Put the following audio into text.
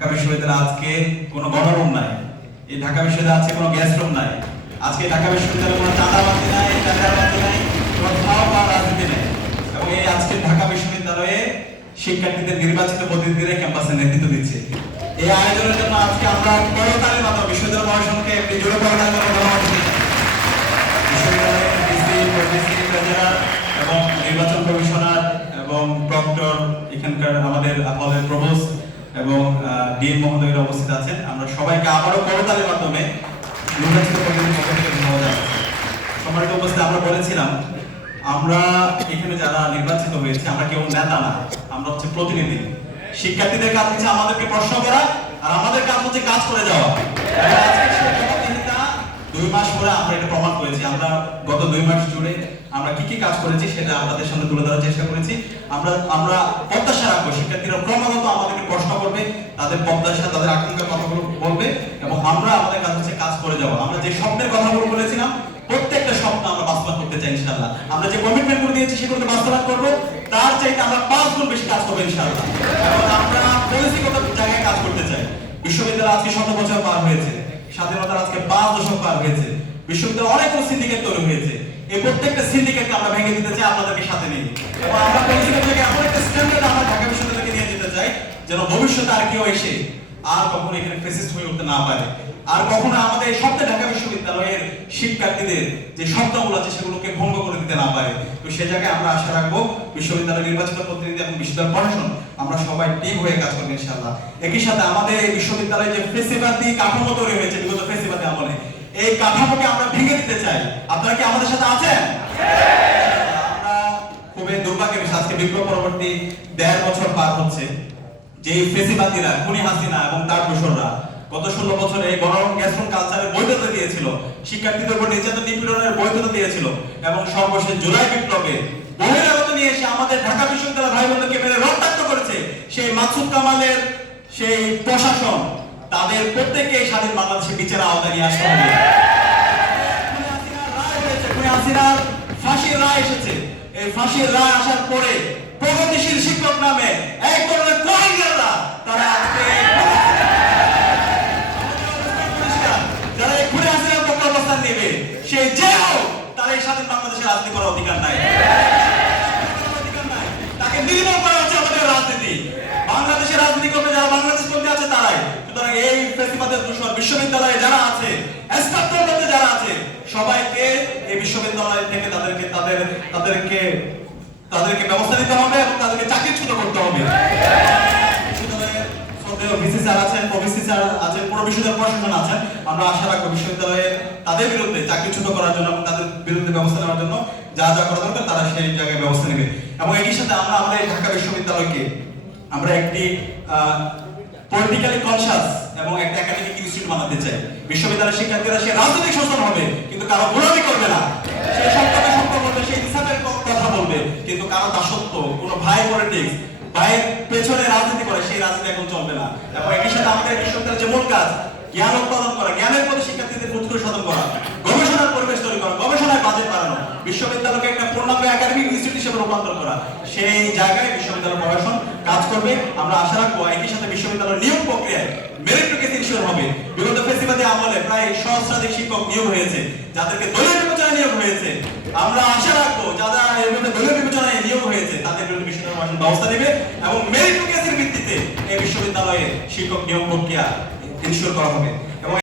ঢাকা বিশ্ববিদ্যালয়ে আজকে কোনো গণরুম নাই, এই ঢাকা বিশ্ববিদ্যালয়ে আজকে কোনো গ্যাস রুম নাই, আজকে ঢাকা বিশ্ববিদ্যালয়ে কোনো চাঁদাবাজি নাই, টাকাবাজি নাই, কোনো খাওয়া বা রাজনীতি নেই। এবং এই আজকে ঢাকা বিশ্ববিদ্যালয়ে শিক্ষার্থীদের নির্বাচিত প্রতিনিধিরা ক্যাম্পাসে নেতৃত্ব দিচ্ছে। এই আয়োজনের জন্য আজকে আমরা করতালির মাধ্যমে বিশ্ববিদ্যালয় প্রশাসনকে একটি জোরে করতালির মাধ্যমে ধন্যবাদ দিচ্ছি। বিশ্ববিদ্যালয়ের ডিসি, প্রভিসি, ট্রেজারার এবং নির্বাচন কমিশনার এবং প্রক্টর, এখানকার আমাদের কলেজ প্রভোস্ট এবং ডিএম মহোদয়রা উপস্থিত আছেন। আমরা সবাইকে আবারও করতালির মাধ্যমে নির্বাচিত প্রতিনিধির পক্ষ থেকে ধন্যবাদ জানাচ্ছি। সম্মানিত উপস্থিত, আমরা বলেছিলাম আমরা এখানে যারা নির্বাচিত হয়েছে আমরা কেউ নেতা না, আমরা হচ্ছে প্রতিনিধি। শিক্ষার্থীদের কাজ হচ্ছে আমাদেরকে প্রশ্ন করা, আর আমাদের কাজ হচ্ছে কাজ করে যাওয়া। 2 মাস পরে আমরা এটা প্রমাণ করেছি। আমরা গত 2 মাস জুড়ে আমরা কি কি কাজ করেছি সেটা আপনাদের সামনে তুলে ধরার চেষ্টা করেছি। আমরা প্রত্যাশা রাখবো শিক্ষার্থীরা ক্রমাগত আমাদেরকে প্রশ্ন করবে, তাদের প্রত্যাশা, তাদের আকাঙ্ক্ষার কথাগুলো বলবে এবং আমরা আমাদের কাজ হচ্ছে কাজ করে যাবো। আমরা যে স্বপ্নের কথাগুলো বলেছিলাম প্রত্যেকটা স্বপ্ন আমরা বাস্তবায়ন করতে চাই ইনশাআল্লাহ। আমরা যে কমিটমেন্টগুলো দিয়েছি সেগুলোকে বাস্তবায়ন করব, তার চাইতে আমরা 5 গুণ বেশি কাজ করব ইনশাআল্লাহ। এবং আমরা পলিসিগত জায়গায় কাজ করতে চাই। বিশ্ববিদ্যালয় আজকে 100 বছর পার হয়েছে, স্বাধীনতার আজকে 5 দশক পার হয়েছে, বিশ্ববিদ্যালয়ে অনেকগুলো সিন্ডিকেট তৈরি হয়েছে। এই প্রত্যেকটা সিন্ডিকেটকে আমরা ভেঙে দিতে চাই আপনাদেরকে সাথে নিয়ে। এবং আমরা পলিসিগত জায়গায় এমন একটা স্ট্যান্ডার্ড আমরা ঢাকা বিশ্ববিদ্যালয়কে নিয়ে যেতে চাই যেন ভবিষ্যতে আর কেউ এসে আর কখনো এখানে ফেসিস্ট হয়ে উঠতে না পারে, আর কখনো আমাদের এই স্বপ্নে ঢাকা বিশ্ববিদ্যালয়ের শিক্ষার্থীদের যে স্বপ্নগুলো আছে সেগুলোকে ভঙ্গ করে দিতে না পারে। তো সে জায়গায় আমরা আশা রাখবো বিশ্ববিদ্যালয়ের নির্বাচিত প্রতিনিধি এবং বিশ্ববিদ্যালয় প্রশাসন আমরা সবাই টিম হয়ে কাজ করবো ইনশাআল্লাহ। একই সাথে আমাদের এই বিশ্ববিদ্যালয়ে যে ফেসিবাদী কাঠামো তৈরি হয়েছে বিগত ফেসিবাদী আমলে, এই কাঠামোকে আমরা ভেঙে দিতে চাই। আপনারা কি আমাদের সাথে আছেন? আমরা খুবই দুর্ভাগ্যের বিষয়, আজকে বিপ্লব পরবর্তী 1.5 বছর পার হচ্ছে যে ফেসিবাদীরা, খুনি হাসিনা এবং তার দোসররা গত 16 বছরে গণরুম গ্যাসরুম কালচারের বৈধতা দিয়েছিল, শিক্ষার্থীদের উপর নির্যাতন নিপীড়নের বৈধতা দিয়েছিল এবং সর্বশেষ জুলাই বিপ্লবে বহিরাগত নিয়ে এসে আমাদের ঢাকা বিশ্ববিদ্যালয় ভাই বোনদেরকে মেরে রক্তাক্ত করেছে সেই মাকসুদ কামালের সেই প্রশাসন, তাদের প্রত্যেককে স্বাধীন বাংলাদেশের বিচারের আওতায় নিয়ে আসতে হবে। খুনি হাসিনার ফাঁসির রায় এসেছে, এই ফাঁসির রায় আসার পরে প্রগতিশীল শিক্ষক নামে এক ধরনের ক্রাইমাররা তারা আজকে যারা এই খুনি হাসিনার পক্ষে অবস্থান নেবে, সেই যে হোক তার এই স্বাধীন বাংলাদেশের রাজনীতি করার অধিকার নাই। তাকে নির্মূল করা হচ্ছে আমাদের রাজনীতি। বাংলাদেশের রাজনীতি করবে যারা বাংলাদেশ পন্থী আছে তারাই। সুতরাং এই ফেসিবাদের দূষণ বিশ্ববিদ্যালয়ে যারা আছে, স্থাপত্যের মধ্যে যারা আছে, সবাইকে এই বিশ্ববিদ্যালয় থেকে তাদেরকে ব্যবস্থা নিতে হবে এবং তাদেরকে চাকরিচ্যুত করতে হবে। ভিসি স্যার আছেন, ওবিসি স্যার আছেন, পুরো বিশ্ববিদ্যালয় প্রশাসন আছেন। আমরা আশা রাখবো বিশ্ববিদ্যালয়ে তাদের বিরুদ্ধে চাকরিচ্যুত করার জন্য এবং তাদের বিরুদ্ধে ব্যবস্থা নেওয়ার জন্য যা যা করা দরকার তারা সেই জায়গায় ব্যবস্থা নেবে। এবং একই সাথে আমরা আমাদের ঢাকা বিশ্ববিদ্যালয়কে আমরা একটি পলিটিক্যালি কনশাস এবং একটা একাডেমিক ইনস্টিটিউট বানাতে চাই। বিশ্ববিদ্যালয়ের শিক্ষার্থীরা সে রাজনৈতিক সংস্থান হবে কিন্তু কারো গোলামি করবে না, সে সত্যকে সত্য বলবে, সে ইনসাফের কথা বলবে, কিন্তু কারো দাসত্ব, কোনো ভাই পলিটিক্স, ভাইয়ের পেছনে রাজনীতি করে সেই রাজনীতি এখন চলবে না। এবং একই সাথে আমাদের বিশ্ববিদ্যালয়ের যে মূল কাজ জ্ঞান উৎপাদন করা, জ্ঞানের প্রতি শিক্ষার্থীদের উৎকর্ষ সাধন করা, গবেষণার পরিবেশ তৈরি করা, গবেষণায় বাজেট বাড়ানো, বিশ্ববিদ্যালয়কে একটা পূর্ণাঙ্গ একাডেমিক ইনস্টিটিউট হিসেবে রূপান্তর করা, সেই জায়গায় বিশ্ববিদ্যালয় প্রশাসন কাজ করবে। আমরা আশা রাখবো একই সাথে বিশ্ববিদ্যালয়ের নিয়োগ প্রক্রিয়ায় মেরিটোরিয়াস ইনশিওর হবে। বিগত ফেসিবাদী আমলে প্রায় সহস্রাধিক শিক্ষক নিয়োগ হয়েছে যাদেরকে দলীয় বিবেচনায় নিয়োগ হয়েছে। আমরা আশা রাখবো যারা এভাবে দলীয় বিবেচনায় নিয়োগ হয়েছে তাদের বিরুদ্ধে বিশ্ববিদ্যালয় প্রশাসন ব্যবস্থা নেবে এবং মেরিটোরিয়াসের ভিত্তিতে এই বিশ্ববিদ্যালয়ে শিক্ষক নিয়োগ প্রক্রিয়া ইনশিওর করা হবে। এবং